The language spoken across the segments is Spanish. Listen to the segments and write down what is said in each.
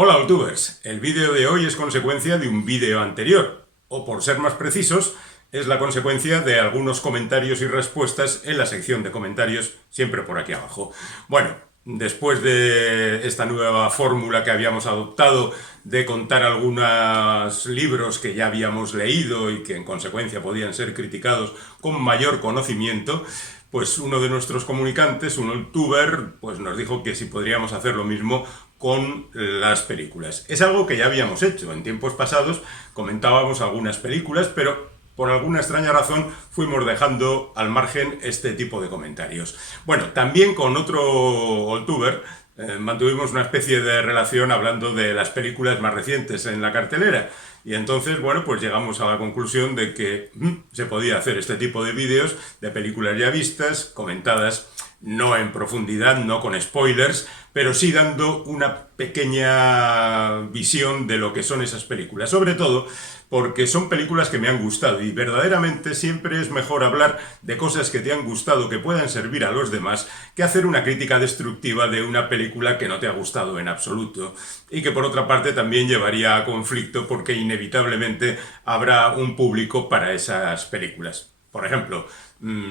Hola youtubers, el vídeo de hoy es consecuencia de un vídeo anterior, o por ser más precisos, es la consecuencia de algunos comentarios y respuestas en la sección de comentarios, siempre por aquí abajo. Bueno, después de esta nueva fórmula que habíamos adoptado de contar algunos libros que ya habíamos leído y que en consecuencia podían ser criticados con mayor conocimiento, pues uno de nuestros comunicantes, un youtuber, pues nos dijo que si podríamos hacer lo mismo con las películas. Es algo que ya habíamos hecho. En tiempos pasados comentábamos algunas películas, pero por alguna extraña razón fuimos dejando al margen este tipo de comentarios. Bueno, también con otro youtuber mantuvimos una especie de relación hablando de las películas más recientes en la cartelera. Y entonces, bueno, pues llegamos a la conclusión de que se podía hacer este tipo de vídeos de películas ya vistas, comentadas no en profundidad, no con spoilers, pero sí dando una pequeña visión de lo que son esas películas. Sobre todo porque son películas que me han gustado y verdaderamente siempre es mejor hablar de cosas que te han gustado, que puedan servir a los demás, que hacer una crítica destructiva de una película que no te ha gustado en absoluto y que por otra parte también llevaría a conflicto porque inevitablemente habrá un público para esas películas. Por ejemplo,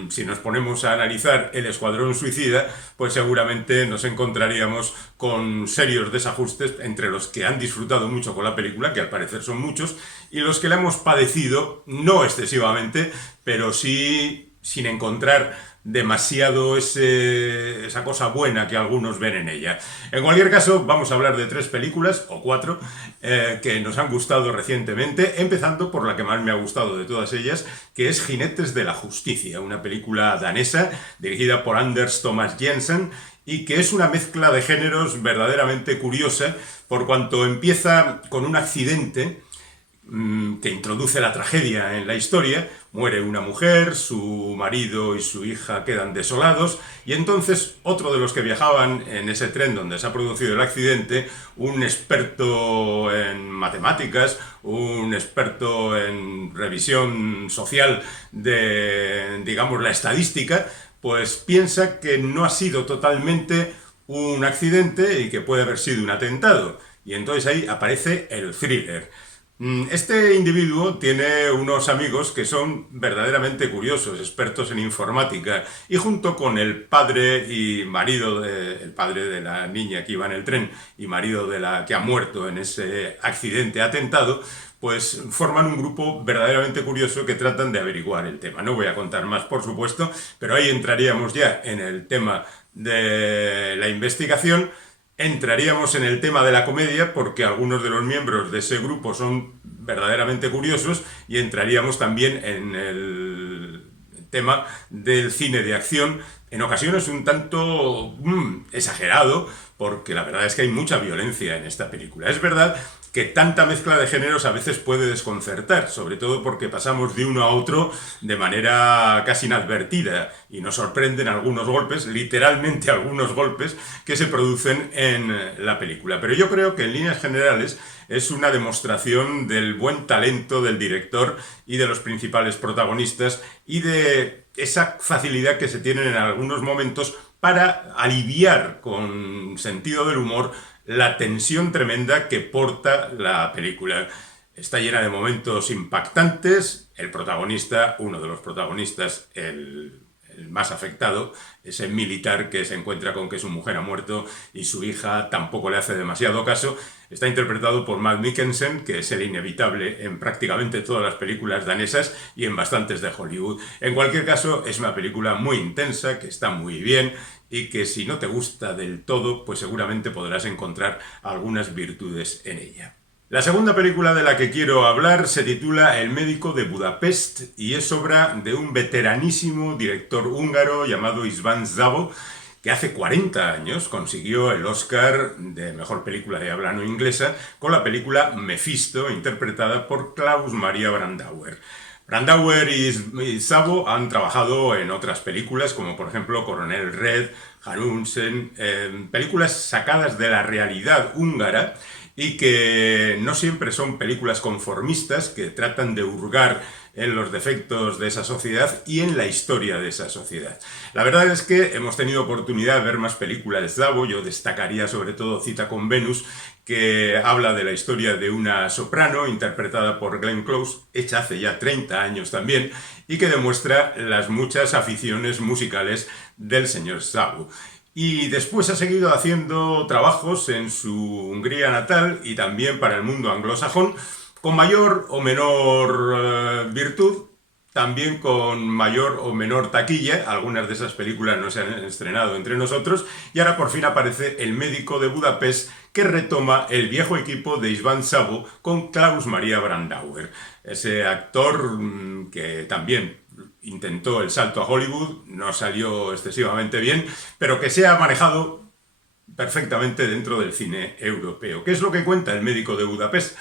si nos ponemos a analizar El Escuadrón Suicida, pues seguramente nos encontraríamos con serios desajustes entre los que han disfrutado mucho con la película, que al parecer son muchos, y los que la hemos padecido, no excesivamente, pero sí sin encontrar demasiado esa cosa buena que algunos ven en ella. En cualquier caso, vamos a hablar de 3 películas, o 4, que nos han gustado recientemente, empezando por la que más me ha gustado de todas ellas, que es Jinetes de la Justicia, una película danesa dirigida por Anders Thomas Jensen, y que es una mezcla de géneros verdaderamente curiosa, por cuanto empieza con un accidente que introduce la tragedia en la historia. Muere una mujer, su marido y su hija quedan desolados, y entonces otro de los que viajaban en ese tren donde se ha producido el accidente, un experto en matemáticas, un experto en revisión social de, digamos, la estadística, pues piensa que no ha sido totalmente un accidente y que puede haber sido un atentado. Y entonces ahí aparece el thriller. Este individuo tiene unos amigos que son verdaderamente curiosos, expertos en informática, y junto con el padre y marido, el padre de la niña que iba en el tren y marido de la que ha muerto en ese accidente atentado, pues forman un grupo verdaderamente curioso que tratan de averiguar el tema. No voy a contar más, por supuesto, pero ahí entraríamos ya en el tema de la investigación. Entraríamos en el tema de la comedia porque algunos de los miembros de ese grupo son verdaderamente curiosos, y entraríamos también en el tema del cine de acción, en ocasiones un tanto exagerado, porque la verdad es que hay mucha violencia en esta película. Es verdad que tanta mezcla de géneros a veces puede desconcertar, sobre todo porque pasamos de uno a otro de manera casi inadvertida y nos sorprenden algunos golpes, literalmente algunos golpes, que se producen en la película. Pero yo creo que en líneas generales es una demostración del buen talento del director y de los principales protagonistas y de esa facilidad que se tienen en algunos momentos para aliviar con sentido del humor la tensión tremenda que porta la película. Está llena de momentos impactantes. El protagonista, uno de los protagonistas, el más afectado, es el militar que se encuentra con que su mujer ha muerto y su hija tampoco le hace demasiado caso. Está interpretado por Mads Mikkelsen, que es el inevitable en prácticamente todas las películas danesas y en bastantes de Hollywood. En cualquier caso, es una película muy intensa, que está muy bien y que si no te gusta del todo, pues seguramente podrás encontrar algunas virtudes en ella. La segunda película de la que quiero hablar se titula El médico de Budapest y es obra de un veteranísimo director húngaro llamado István Szabó, que hace 40 años consiguió el Oscar de Mejor Película de Habla No Inglesa con la película Mephisto, interpretada por Klaus Maria Brandauer. Brandauer y Szabó han trabajado en otras películas, como por ejemplo Coronel Red, Hanunsen, películas sacadas de la realidad húngara y que no siempre son películas conformistas que tratan de hurgar en los defectos de esa sociedad y en la historia de esa sociedad. La verdad es que hemos tenido oportunidad de ver más películas de Szabó. Yo destacaría sobre todo Cita con Venus, que habla de la historia de una soprano interpretada por Glenn Close, hecha hace ya 30 años también, y que demuestra las muchas aficiones musicales del señor Szabo. Y después ha seguido haciendo trabajos en su Hungría natal y también para el mundo anglosajón, con mayor o menor virtud, también con mayor o menor taquilla. Algunas de esas películas no se han estrenado entre nosotros, y ahora por fin aparece El médico de Budapest, que retoma el viejo equipo de István Szabó con Klaus Maria Brandauer, ese actor que también intentó el salto a Hollywood, no salió excesivamente bien, pero que se ha manejado perfectamente dentro del cine europeo. ¿Qué es lo que cuenta El médico de Budapest?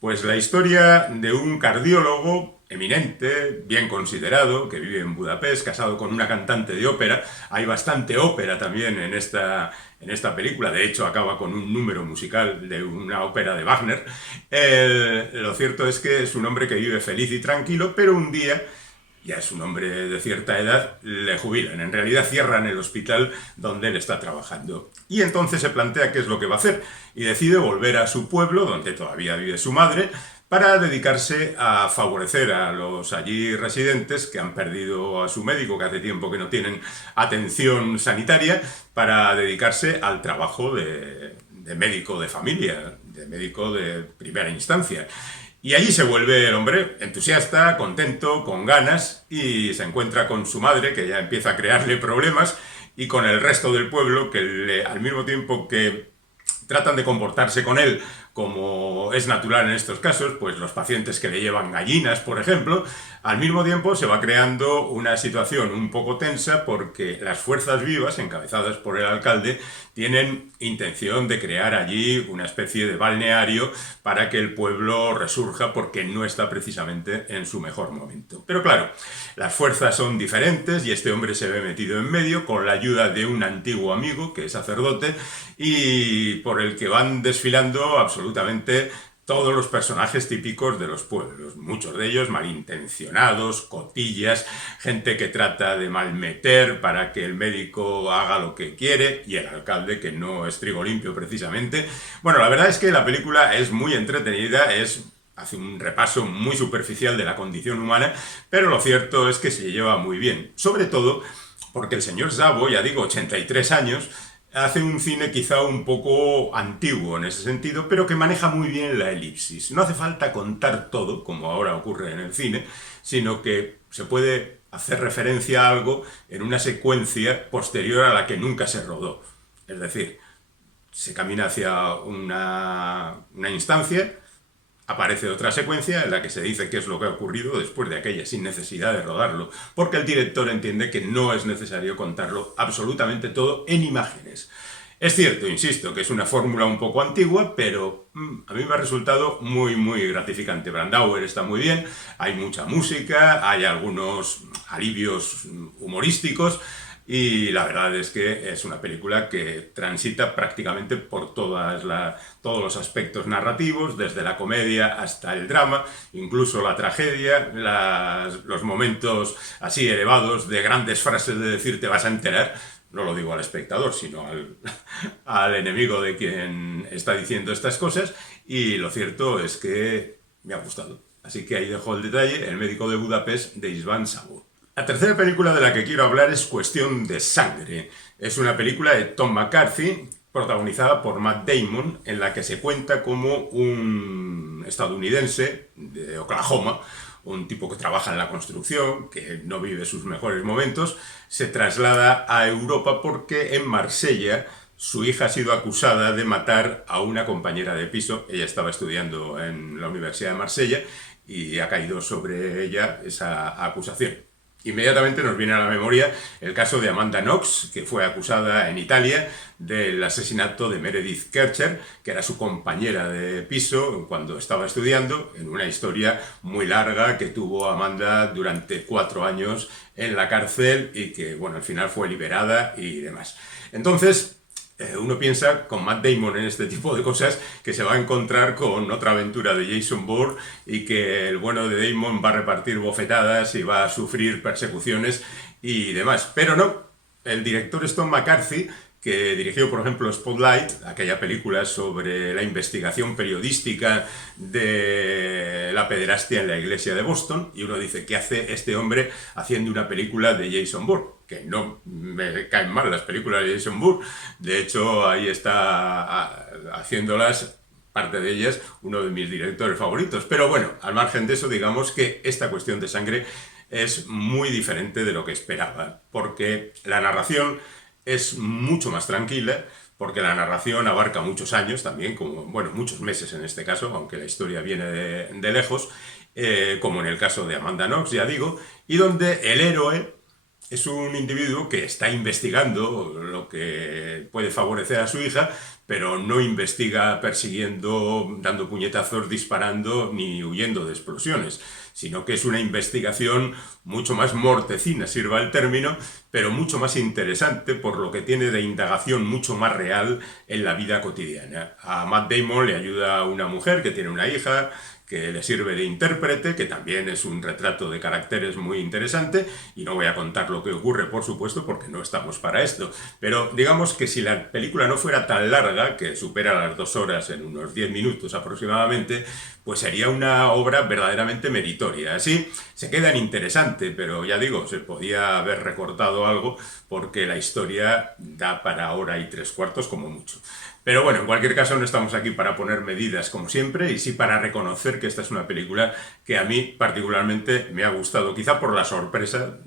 Pues la historia de un cardiólogo eminente, bien considerado, que vive en Budapest, casado con una cantante de ópera. Hay bastante ópera también en esta película, de hecho acaba con un número musical de una ópera de Wagner. Lo cierto es que es un hombre que vive feliz y tranquilo, pero un día, ya es un hombre de cierta edad, le jubilan. En realidad cierran el hospital donde él está trabajando. Y entonces se plantea qué es lo que va a hacer y decide volver a su pueblo, donde todavía vive su madre, para dedicarse a favorecer a los allí residentes que han perdido a su médico, que hace tiempo que no tienen atención sanitaria, para dedicarse al trabajo de médico de familia, de médico de primera instancia. Y allí se vuelve el hombre entusiasta, contento, con ganas, y se encuentra con su madre, que ya empieza a crearle problemas, y con el resto del pueblo, que al mismo tiempo que tratan de comportarse con él como es natural en estos casos, pues los pacientes que le llevan gallinas, por ejemplo, al mismo tiempo se va creando una situación un poco tensa porque las fuerzas vivas, encabezadas por el alcalde, tienen intención de crear allí una especie de balneario para que el pueblo resurja, porque no está precisamente en su mejor momento. Pero claro, las fuerzas son diferentes y este hombre se ve metido en medio con la ayuda de un antiguo amigo que es sacerdote y por el que van desfilando absolutamente todos los personajes típicos de los pueblos, muchos de ellos malintencionados, cotillas, gente que trata de malmeter para que el médico haga lo que quiere, y el alcalde, que no es trigo limpio precisamente. Bueno, la verdad es que la película es muy entretenida, hace un repaso muy superficial de la condición humana, pero lo cierto es que se lleva muy bien, sobre todo porque el señor Szabó, ya digo, 83 años, hace un cine quizá un poco antiguo en ese sentido, pero que maneja muy bien la elipsis. No hace falta contar todo, como ahora ocurre en el cine, sino que se puede hacer referencia a algo en una secuencia posterior a la que nunca se rodó. Es decir, se camina hacia una instancia, aparece otra secuencia en la que se dice qué es lo que ha ocurrido después de aquella, sin necesidad de rodarlo, porque el director entiende que no es necesario contarlo absolutamente todo en imágenes. Es cierto, insisto, que es una fórmula un poco antigua, pero a mí me ha resultado muy, muy gratificante. Brandauer está muy bien, hay mucha música, hay algunos alivios humorísticos, y la verdad es que es una película que transita prácticamente por todos los aspectos narrativos, desde la comedia hasta el drama, incluso la tragedia, los momentos así elevados de grandes frases de decir te vas a enterar. No lo digo al espectador, sino al enemigo de quien está diciendo estas cosas, y lo cierto es que me ha gustado. Así que ahí dejo el detalle, El médico de Budapest, de István Szabó. La tercera película de la que quiero hablar es Cuestión de sangre. Es una película de Tom McCarthy, protagonizada por Matt Damon, en la que se cuenta como un estadounidense de Oklahoma, un tipo que trabaja en la construcción, que no vive sus mejores momentos, se traslada a Europa porque en Marsella su hija ha sido acusada de matar a una compañera de piso. Ella estaba estudiando en la Universidad de Marsella y ha caído sobre ella esa acusación. Inmediatamente nos viene a la memoria el caso de Amanda Knox, que fue acusada en Italia del asesinato de Meredith Kercher, que era su compañera de piso cuando estaba estudiando, en una historia muy larga que tuvo Amanda durante 4 años en la cárcel y que, bueno, al final fue liberada y demás. Entonces, uno piensa con Matt Damon en este tipo de cosas que se va a encontrar con otra aventura de Jason Bourne y que el bueno de Damon va a repartir bofetadas y va a sufrir persecuciones y demás. Pero no, el director es Tom McCarthy, que dirigió, por ejemplo, Spotlight, aquella película sobre la investigación periodística de la pederastia en la iglesia de Boston, y uno dice, ¿qué hace este hombre haciendo una película de Jason Bourne? Que no me caen mal las películas de Jason Bourne, de hecho ahí está haciéndolas, parte de ellas, uno de mis directores favoritos. Pero bueno, al margen de eso, digamos que esta cuestión de sangre es muy diferente de lo que esperaba, porque la narración es mucho más tranquila, porque la narración abarca muchos años también, como, bueno, muchos meses en este caso, aunque la historia viene de lejos, como en el caso de Amanda Knox, ya digo, y donde el héroe es un individuo que está investigando lo que puede favorecer a su hija, pero no investiga persiguiendo, dando puñetazos, disparando ni huyendo de explosiones, sino que es una investigación mucho más mortecina, sirva el término, pero mucho más interesante por lo que tiene de indagación mucho más real en la vida cotidiana. A Matt Damon le ayuda una mujer que tiene una hija, que le sirve de intérprete, que también es un retrato de caracteres muy interesante, y no voy a contar lo que ocurre, por supuesto, porque no estamos para esto, pero digamos que si la película no fuera tan larga, que supera las 2 horas en unos 10 minutos aproximadamente, pues sería una obra verdaderamente meritoria. Así se queda en interesante, pero ya digo, se podía haber recortado algo porque la historia da para hora y 3/4 como mucho. Pero bueno, en cualquier caso no estamos aquí para poner medidas como siempre, y sí para reconocer que esta es una película que a mí particularmente me ha gustado, quizá por la sorpresa,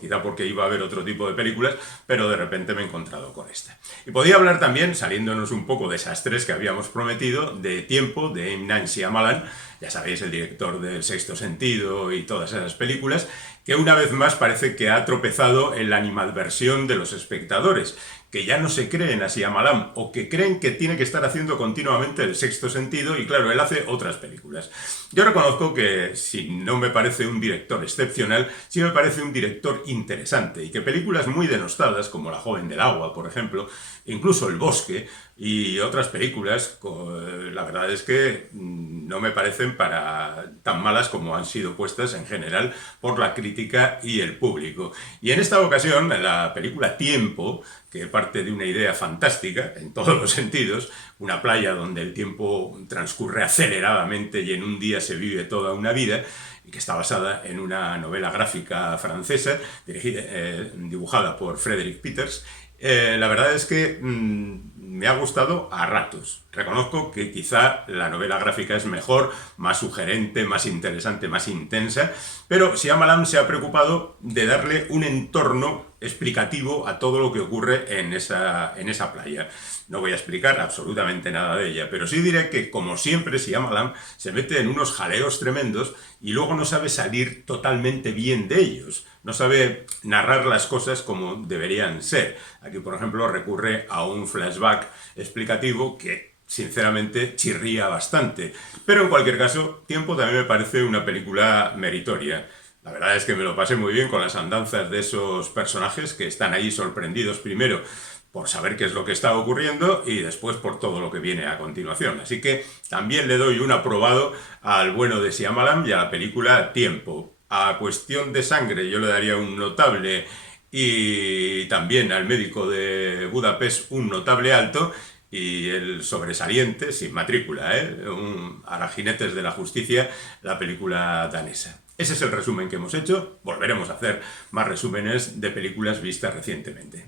quizá porque iba a haber otro tipo de películas, pero de repente me he encontrado con esta. Y podía hablar también, saliéndonos un poco de esas 3 que habíamos prometido, de Tiempo, de M. Night Shyamalan, ya sabéis, el director del Sexto Sentido y todas esas películas, que una vez más parece que ha tropezado en la animadversión de los espectadores, que ya no se creen a Shyamalan, o que creen que tiene que estar haciendo continuamente el Sexto Sentido, y claro, él hace otras películas. Yo reconozco que si no me parece un director excepcional, sí me parece un director interesante, y que películas muy denostadas, como La joven del agua, por ejemplo, incluso El bosque, y otras películas, la verdad es que no me parecen para tan malas como han sido puestas en general por la crítica y el público. Y en esta ocasión, la película Tiempo, que parte de una idea fantástica en todos los sentidos, una playa donde el tiempo transcurre aceleradamente y en un día se vive toda una vida, y que está basada en una novela gráfica francesa dibujada por Frédéric Peters. La verdad es que me ha gustado a ratos. Reconozco que quizá la novela gráfica es mejor, más sugerente, más interesante, más intensa, pero Shyamalan se ha preocupado de darle un entorno explicativo a todo lo que ocurre en esa playa. No voy a explicar absolutamente nada de ella, pero sí diré que, como siempre, Shyamalan se mete en unos jaleos tremendos y luego no sabe salir totalmente bien de ellos. No sabe narrar las cosas como deberían ser. Aquí, por ejemplo, recurre a un flashback explicativo que, sinceramente, chirría bastante. Pero en cualquier caso, Tiempo también me parece una película meritoria. La verdad es que me lo pasé muy bien con las andanzas de esos personajes que están ahí sorprendidos primero por saber qué es lo que está ocurriendo y después por todo lo que viene a continuación. Así que también le doy un aprobado al bueno de Shyamalan y a la película Tiempo. A Cuestión de sangre yo le daría un notable, y también al Médico de Budapest un notable alto, y el sobresaliente, sin matrícula, a las Jinetes de la Justicia, la película danesa. Ese es el resumen que hemos hecho. Volveremos a hacer más resúmenes de películas vistas recientemente.